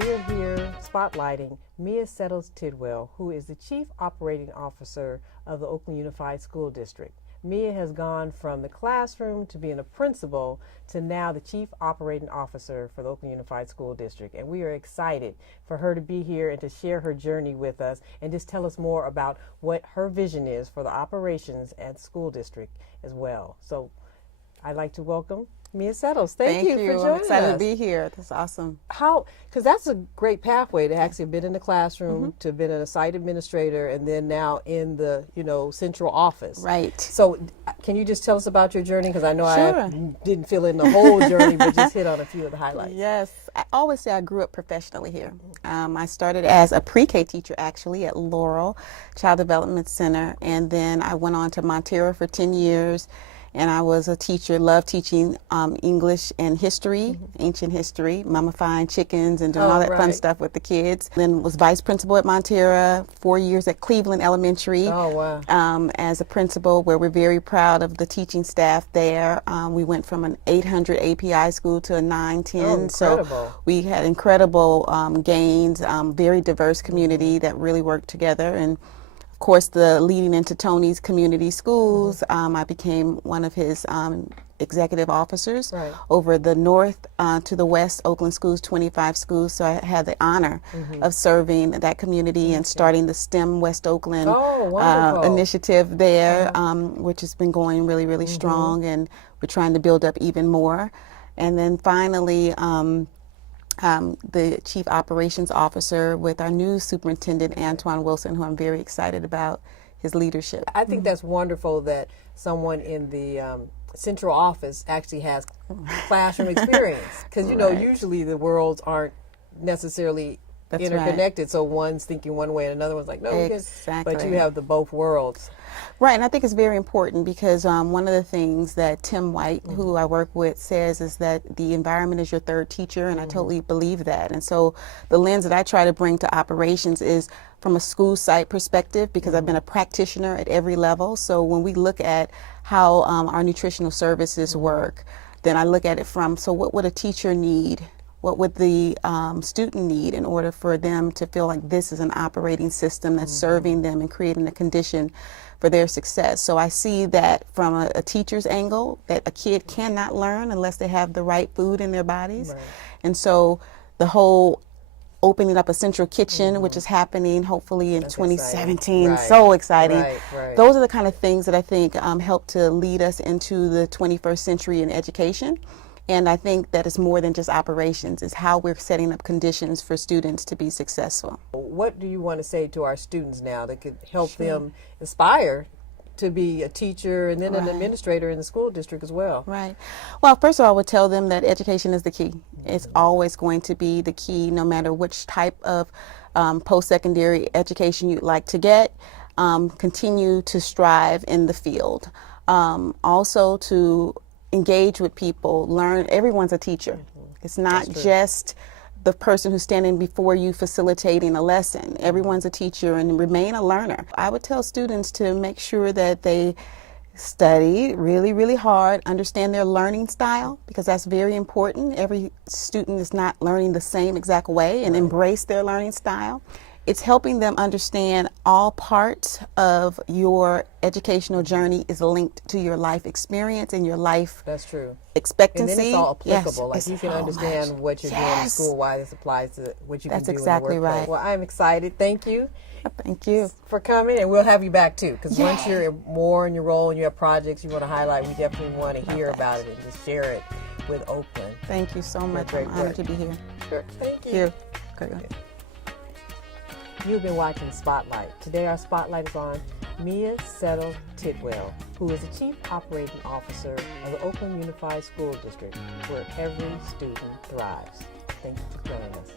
we are here spotlighting Mia Settles-Tidwell, who is the Chief Operating Officer of the Oakland Unified School District. Mia has gone from the classroom to being a principal to now the Chief Operating Officer for the Oakland Unified School District. And we are excited for her to be here and to share her journey with us and just tell us more about what her vision is for the operations at the school district as well. So I'd like to welcome Mia Settles. Thank you for joining us. I'm excited to be here. That's awesome. Because that's a great pathway to actually have been in the classroom, to have been a site administrator, and then now in the, central office. Right. So can you just tell us about your journey? Because I know Sure. I didn't fill in the whole journey, but just hit on a few of the highlights. Yes. I always say I grew up professionally here. I started as a pre-K teacher, actually, at Laurel Child Development Center, and then I went on to Montero for 10 years. And I was a teacher, loved teaching English and history, ancient history, mummifying chickens and doing all that fun stuff with the kids. Then was vice principal at Montero, 4 years at Cleveland Elementary as a principal, where we're very proud of the teaching staff there. We went from an 800 API school to a 910. So we had incredible gains, very diverse community that really worked together. And of course, the leading into Tony's community schools, I became one of his executive officers over the north to the west, Oakland schools, 25 schools. So I had the honor of serving that community and starting the STEM West Oakland initiative there, which has been going really, really strong, and we're trying to build up even more. And then finally, the Chief Operations Officer with our new Superintendent, Antoine Wilson, who I'm very excited about his leadership. I think that's wonderful that someone in the central office actually has classroom experience. Because, usually the worlds aren't necessarily interconnected. So one's thinking one way and another one's like, no, exactly. But you have the both worlds. Right, and I think it's very important because one of the things that Tim White, who I work with, says is that the environment is your third teacher, and I totally believe that. And so the lens that I try to bring to operations is from a school site perspective, because I've been a practitioner at every level. So when we look at how our nutritional services work, then I look at it from, so what would a teacher need? What would the student need in order for them to feel like this is an operating system that's serving them and creating a condition for their success? So I see that from a teacher's angle, that a kid cannot learn unless they have the right food in their bodies. And so the whole opening up a central kitchen, which is happening hopefully in 2017, so exciting. Those are the kind of things that I think help to lead us into the 21st century in education. And I think that it's more than just operations. It's how we're setting up conditions for students to be successful. What do you want to say to our students now that could help them aspire to be a teacher and then an administrator in the school district as well? Right. Well, first of all, I would tell them that education is the key. It's always going to be the key, no matter which type of post-secondary education you'd like to get. Continue to strive in the field. Also to engage with people, learn. Everyone's a teacher. It's not just the person who's standing before you facilitating a lesson. Everyone's a teacher, and remain a learner. I would tell students to make sure that they study really, really hard, understand their learning style, because that's very important. Every student is not learning the same exact way, and embrace their learning style. It's helping them understand all parts of your educational journey is linked to your life experience and your life expectancy. And then it's all applicable. Like you can understand what you're doing in school, why this applies to what you can do in the workplace. Well, I'm excited. Thank you. Thank you for coming, and we'll have you back too, because once you're more in your role and you have projects you want to highlight, we definitely want to hear about it and just share it with Oakland. Thank you so much. I'm honored to be here. Sure. Thank you. Okay. You've been watching Spotlight. Today our spotlight is on Mia Settles-Tidwell, who is the Chief Operating Officer of the Oakland Unified School District, where every student thrives. Thank you for joining us.